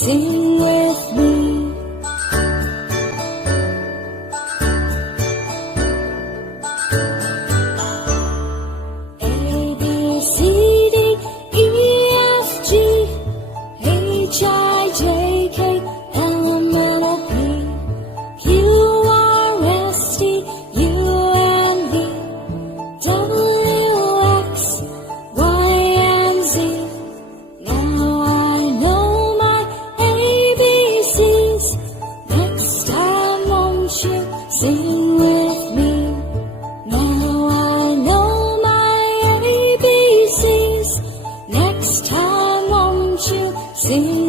Sing with me. A, B, C, D, E, F, G, H, I, J, K, L, M, N, O, P, Q, R, S, T, U, and V, W, X, Y, and Z. Now I know my ABCs. Next time won't you sing with me? Now I know my ABCs. Next time won't you sing